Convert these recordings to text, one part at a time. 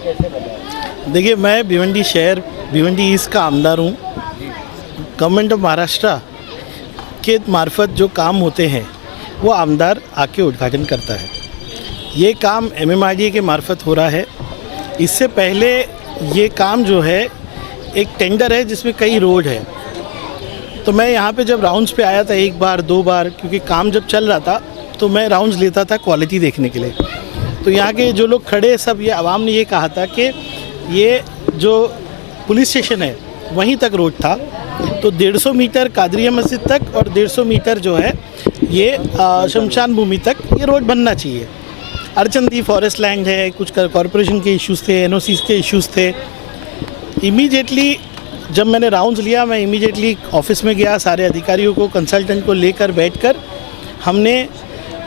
कैसे बताएं? देखिए, मैं भिवंडी शहर भिवंडी ईस्ट का आमदार हूँ। गवर्नमेंट ऑफ महाराष्ट्र के मार्फत जो काम होते हैं वो आमदार आके उद्घाटन करता है। ये काम MMRDA के मार्फत हो रहा है। इससे पहले ये काम जो है एक टेंडर है जिसमें कई रोड है। तो मैं यहाँ पे जब राउंड्स पे आया था एक बार दो बार, क्योंकि काम जब चल रहा था तो मैं राउंड्स लेता था क्वालिटी देखने के लिए। तो यहाँ के जो लोग खड़े सब ये आवाम ने ये कहा था कि ये जो पुलिस स्टेशन है वहीं तक रोड था, तो 150 मीटर कादरिया मस्जिद तक और 150 मीटर जो है ये शमशान भूमि तक ये रोड बनना चाहिए। अर्चंदी फॉरेस्ट लैंड है, कुछ कॉरपोरेशन के इश्यूज़ थे, NOCs के इश्यूज़ थे। इमीडिएटली जब मैंने राउंड्स लिया, मैं इमीडिएटली ऑफिस में गया, सारे अधिकारियों को कंसल्टेंट को लेकर बैठकर हमने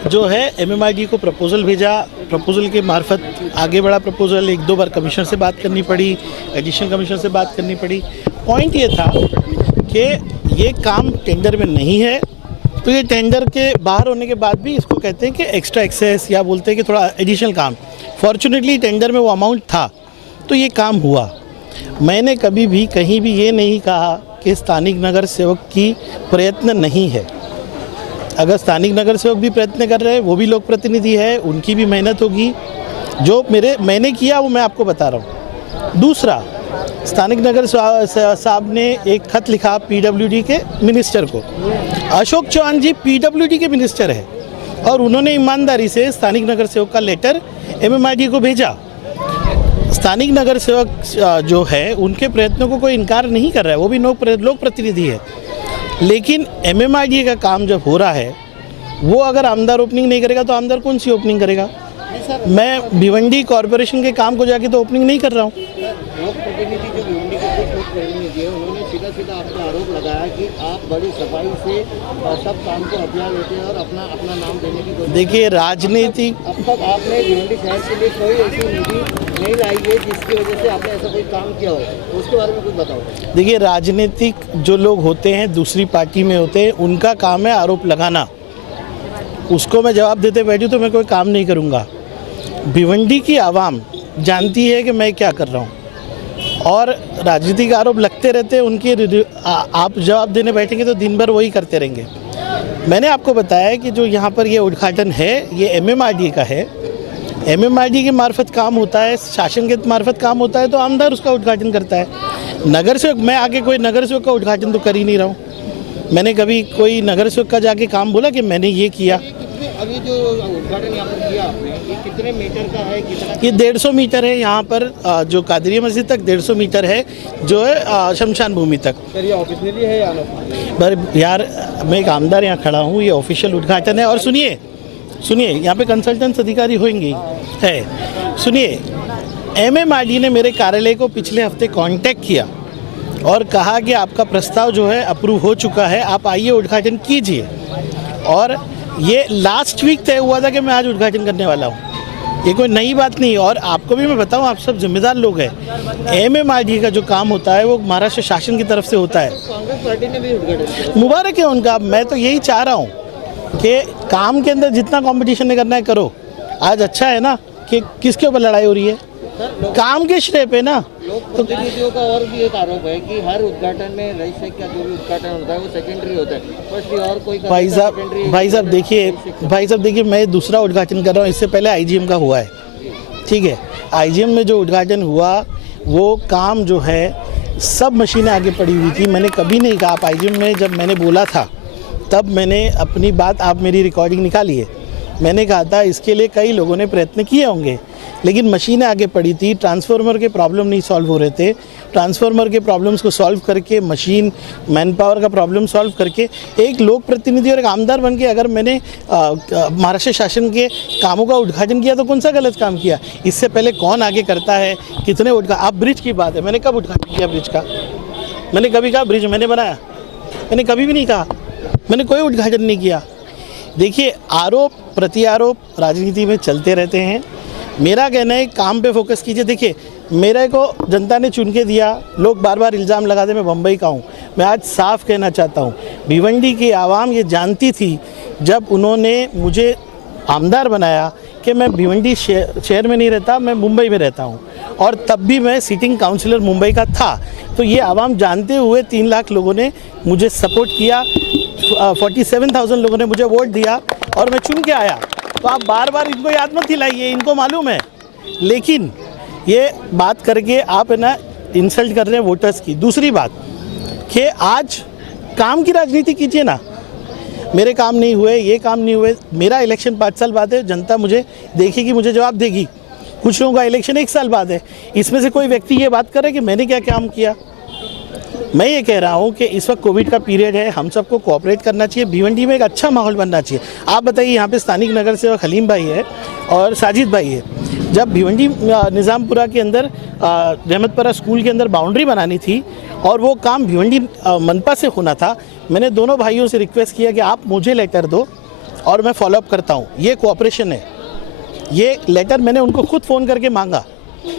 जो है MMRDA को प्रपोज़ल भेजा। प्रपोज़ल के मार्फत आगे बढ़ा प्रपोज़ल। एक दो बार कमिश्नर से बात करनी पड़ी, एडिशनल कमिश्नर से बात करनी पड़ी। पॉइंट ये था कि ये काम टेंडर में नहीं है, तो ये टेंडर के बाहर होने के बाद भी इसको कहते हैं कि एक्स्ट्रा एक्सेस या बोलते हैं कि थोड़ा एडिशनल काम। फॉर्चुनेटली टेंडर में वो अमाउंट था तो ये काम हुआ। मैंने कभी भी कहीं भी ये नहीं कहा कि स्थानिक नगर सेवक की प्रयत्न नहीं है। अगर स्थानिक नगर सेवक भी प्रयत्न कर रहे हैं, वो भी लोक प्रतिनिधि है, उनकी भी मेहनत होगी। जो मैंने किया वो मैं आपको बता रहा हूँ। दूसरा, स्थानिक नगर साहब ने एक खत लिखा PWD के मिनिस्टर को। अशोक चौहान जी PWD के मिनिस्टर है और उन्होंने ईमानदारी से स्थानिक नगर सेवक का लेटर MMRDA को भेजा। स्थानिक नगर सेवक जो है उनके प्रयत्नों को कोई इनकार नहीं कर रहा है, वो भी लोक प्रतिनिधि है। लेकिन MMRDA का काम जब हो रहा है, वो अगर आमदार ओपनिंग नहीं करेगा तो आमदार कौन सी ओपनिंग करेगा? मैं भिवंडी कॉरपोरेशन के काम को जाके तो ओपनिंग नहीं कर रहा हूँ। लोक प्रतिनिधि जो भिवंडी के कुछ लोक प्रतिनिधि है, उन्होंने सीधा आप पर आरोप लगाया कि आप बड़ी सफाई से सब काम को अभियान लेते हैं और अपना नाम देने की कोशिश। देखिए, राजनीतिक अब तक आपने भिवंडी शहर के लिए कोई ऐसी निधि नहीं लाई है जिसकी वजह से आपने ऐसा कोई काम किया हो, उसके बारे में कुछ बताओ। देखिए, राजनीतिक जो लोग होते हैं, दूसरी पार्टी में होते हैं, उनका काम है आरोप लगाना। उसको मैं जवाब देते बैठूँ तो मैं कोई काम नहीं करूँगा। भिवंडी की आवाम जानती है कि मैं क्या कर रहा हूँ और राजनीतिक आरोप लगते रहते हैं उनके। आप जवाब देने बैठेंगे तो दिन भर वही करते रहेंगे। मैंने आपको बताया कि जो यहाँ पर ये उद्घाटन है ये MMRDA का है। MMRDA के मार्फत काम होता है, शासन के मार्फत काम होता है, तो आमदार उसका उद्घाटन करता है। नगर सेवक, मैं आगे कोई नगर सेवक का उद्घाटन तो कर ही नहीं रहा हूँ। मैंने कभी कोई नगर सेवक का जाके काम बोला कि मैंने ये किया। अभी जो उद्घाटन यहाँ पर किया आपने, ये कितने मीटर का है? कितना? ये 150 मीटर है यहाँ पर, जो कादरिया मस्जिद तक 150 मीटर है, जो है शमशान भूमि तक। सर, ये ऑफिशियली है या अनऑफिशियली? पर यार, मैं एक आमदार यहाँ खड़ा हूँ, ये ऑफिशियल उद्घाटन है। और सुनिए, यहाँ पे कंसल्टेंट्स अधिकारी होंगे है। सुनिए, MMRDA ने मेरे कार्यालय को पिछले हफ्ते कांटेक्ट किया और कहा कि आपका प्रस्ताव जो है अप्रूव हो चुका है, आप आइए उद्घाटन कीजिए। और ये लास्ट वीक तय हुआ था कि मैं आज उद्घाटन करने वाला हूँ। ये कोई नई बात नहीं। और आपको भी मैं बताऊँ, आप सब जिम्मेदार लोग हैं। MMRDA का जो काम होता है वो महाराष्ट्र शासन की तरफ से होता है। कांग्रेस पार्टी ने भी उद्घाटन किया। मुबारक है उनका। मैं तो यही चाह रहा हूँ कि काम के अंदर जितना कंपटीशन नहीं करना है करो। आज अच्छा है ना कि किसके ऊपर लड़ाई हो रही है? काम के श्रेय पे ना। लोक प्रतिनिधियों का और भी एक आरोप है कि हर उद्घाटन में रजिस्टर का जो भी उद्घाटन होता है वो सेकेंडरी होता है। फर्स्टली और कोई भाई साहब देखिए, मैं दूसरा उद्घाटन कर रहा हूँ। इससे पहले IGM का हुआ है, ठीक है। IGM में जो उद्घाटन हुआ वो काम जो है सब मशीनें आगे पड़ी हुई थी। मैंने कभी नहीं कहा, आप IGM में जब मैंने बोला था तब मैंने अपनी बात, आप मेरी रिकॉर्डिंग निकाली है, मैंने कहा था इसके लिए कई लोगों ने प्रयत्न किए होंगे, लेकिन मशीनें आगे पड़ी थी। ट्रांसफार्मर के प्रॉब्लम नहीं सॉल्व हो रहे थे। ट्रांसफार्मर के प्रॉब्लम्स को सॉल्व करके, मशीन मैन पावर का प्रॉब्लम सॉल्व करके, एक लोक प्रतिनिधि और एक आमदार बन के अगर मैंने महाराष्ट्र शासन के कामों का उद्घाटन किया तो कौन सा गलत काम किया? इससे पहले कौन आगे करता है, कितने आप ब्रिज की बात है, मैंने कब उद्घाटन किया ब्रिज का? मैंने कभी कहा ब्रिज मैंने बनाया? मैंने कभी भी नहीं कहा। मैंने कोई उद्घाटन नहीं किया। देखिए, आरोप प्रत्यारोप राजनीति में चलते रहते हैं। मेरा कहना है काम पे फोकस कीजिए। देखिए, मेरे को जनता ने चुन के दिया, लोग बार बार इल्ज़ाम लगाते मैं बम्बई का हूँ। मैं आज साफ कहना चाहता हूँ, भिवंडी की आवाम ये जानती थी जब उन्होंने मुझे आमदार बनाया कि मैं भिवंडी शहर में नहीं रहता, मैं मुंबई में रहता हूँ और तब भी मैं सिटिंग काउंसिलर मुंबई का था। तो ये आवाम जानते हुए 3 लाख लोगों ने मुझे सपोर्ट किया, 47,000 लोगों ने मुझे वोट दिया और मैं चुन के आया। तो आप बार बार इनको याद मत दिलाइए, इनको मालूम है। लेकिन ये बात करके आप है ना इंसल्ट कर रहे हैं वोटर्स की। दूसरी बात कि आज काम की राजनीति कीजिए ना। मेरे काम नहीं हुए, ये काम नहीं हुए, मेरा इलेक्शन 5 साल बाद है, जनता मुझे देखेगी, मुझे जवाब देगी। कुछ लोगों का इलेक्शन 1 साल बाद है। इसमें से कोई व्यक्ति ये बात करे कि मैंने क्या काम किया। मैं ये कह रहा हूँ कि इस वक्त कोविड का पीरियड है, हम सबको कोऑपरेट करना चाहिए, भिवंडी में एक अच्छा माहौल बनना चाहिए। आप बताइए, यहाँ पे स्थानिक नगर सेवक हलीम भाई है और साजिद भाई है। जब भिवंडी निज़ामपुरा के अंदर रहमतपुरा स्कूल के अंदर बाउंड्री बनानी थी और वो काम भिवंडी मनपा से होना था, मैंने दोनों भाइयों से रिक्वेस्ट किया कि आप मुझे लेटर दो और मैं फॉलोअप करता हूँ। ये कोऑपरेशन है। ये लेटर मैंने उनको खुद फ़ोन करके मांगा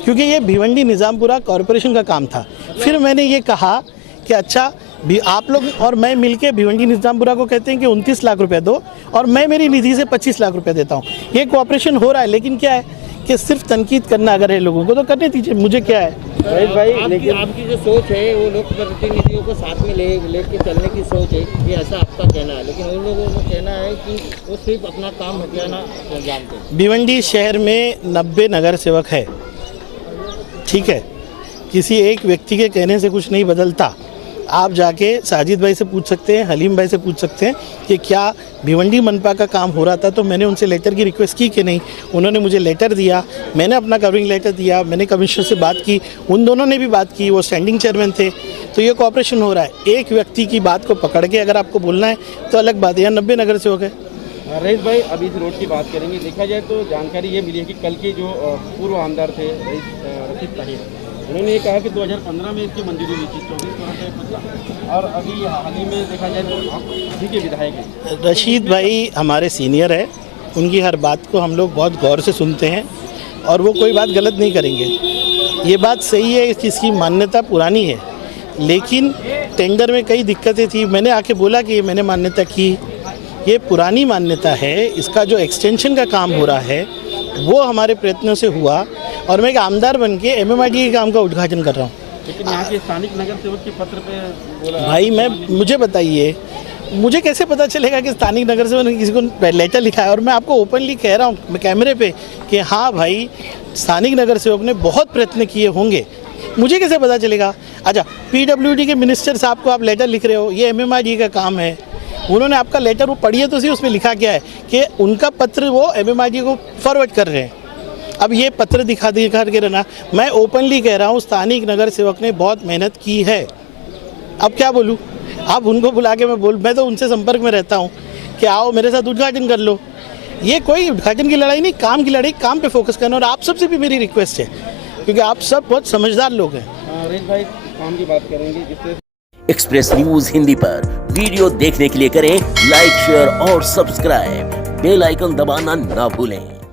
क्योंकि ये भिवंडी निज़ामपुरा कॉरपोरेशन का काम था। फिर मैंने ये कहा कि अच्छा भी आप लोग और मैं मिलके भिवंडी निज़ामपुरा को कहते हैं कि 29 लाख रुपए दो और मैं मेरी निधि से 25 लाख रुपए देता हूँ। ये कोऑपरेशन हो रहा है। लेकिन क्या है कि सिर्फ तनकीद करना अगर है लोगों को तो करने दीजिए, मुझे क्या है। रईस भाई, लेकिन आपकी जो सोच है वो लोक प्रतिनिधियों को साथ में लेके चलने की सोच है, ये ऐसा आपका कहना है। लेकिन उन लोगों का कहना है कि वो सिर्फ अपना काम हथियाना जानते हैं। भिवंडी शहर में 90 नगर सेवक है, ठीक है। किसी एक व्यक्ति के कहने से कुछ नहीं बदलता। आप जाके साजिद भाई से पूछ सकते हैं, हलीम भाई से पूछ सकते हैं कि क्या भिवंडी मनपा का काम हो रहा था तो मैंने उनसे लेटर की रिक्वेस्ट की कि नहीं। उन्होंने मुझे लेटर दिया, मैंने अपना कवरिंग लेटर दिया, मैंने कमिश्नर से बात की, उन दोनों ने भी बात की, वो स्टैंडिंग चेयरमैन थे। तो ये कोऑपरेशन हो रहा है। एक व्यक्ति की बात को पकड़ के अगर आपको बोलना है तो अलग बात है। यहाँ 90 नगर सेवक है। रईस भाई, अभी इस रोड की बात करेंगे। देखा जाए तो जानकारी ये मिली है कि कल के जो पूर्व आमदार थे रशीद ताहिर, उन्होंने ये कहा कि 2015 में इसकी मंजूरी हुई थी 24 करोड़ का बदला, और अभी हाल ही में देखा जाए तो आप अभी के विधायक हैं। रशीद भाई हमारे सीनियर है, उनकी हर बात को हम लोग बहुत गौर से सुनते हैं और वो कोई बात गलत नहीं करेंगे। ये बात सही है कि इसकी मान्यता पुरानी है, लेकिन टेंडर में कई दिक्कतें थी। मैंने आके बोला कि मैंने मान्यता की, ये पुरानी मान्यता है। इसका जो एक्सटेंशन का काम हो रहा है वो हमारे प्रयत्नों से हुआ और मैं एक आमदार बन के MMRDA के काम का उद्घाटन कर रहा हूँ। लेकिन यहाँ के स्थानिक नगर सेवक के पत्र पे बोला भाई, मुझे बताइए, मुझे कैसे पता चलेगा कि स्थानिक नगर सेवक ने किसी को लेटर लिखा है। और मैं आपको ओपनली कह रहा हूँ मैं कैमरे पे कि हाँ भाई, स्थानिक नगर सेवक ने बहुत प्रयत्न किए होंगे। मुझे कैसे पता चलेगा? अच्छा, PWD के मिनिस्टर साहब को आप लेटर लिख रहे हो, ये MMRDA का काम है। उन्होंने आपका लेटर वो पढ़िए तो सही, उसमें लिखा क्या है कि उनका पत्र वो MMRDA को फॉरवर्ड कर रहे हैं। अब ये पत्र दिखा के रहना, मैं ओपनली कह रहा हूँ स्थानिक नगर सेवक ने बहुत मेहनत की है। अब क्या बोलूँ? आप उनको बुला के मैं तो उनसे संपर्क में रहता हूँ कि आओ मेरे साथ उद्घाटन कर लो। ये कोई उद्घाटन की लड़ाई नहीं, काम की लड़ाई, काम पे फोकस करना। और आप सबसे भी मेरी रिक्वेस्ट है क्योंकि आप सब बहुत समझदार लोग हैं। रईस भाई, काम की बात करेंगे जिससे एक्सप्रेस न्यूज हिंदी पर वीडियो देखने के लिए करें लाइक, शेयर और सब्सक्राइब। बेल आइकन दबाना ना भूलें।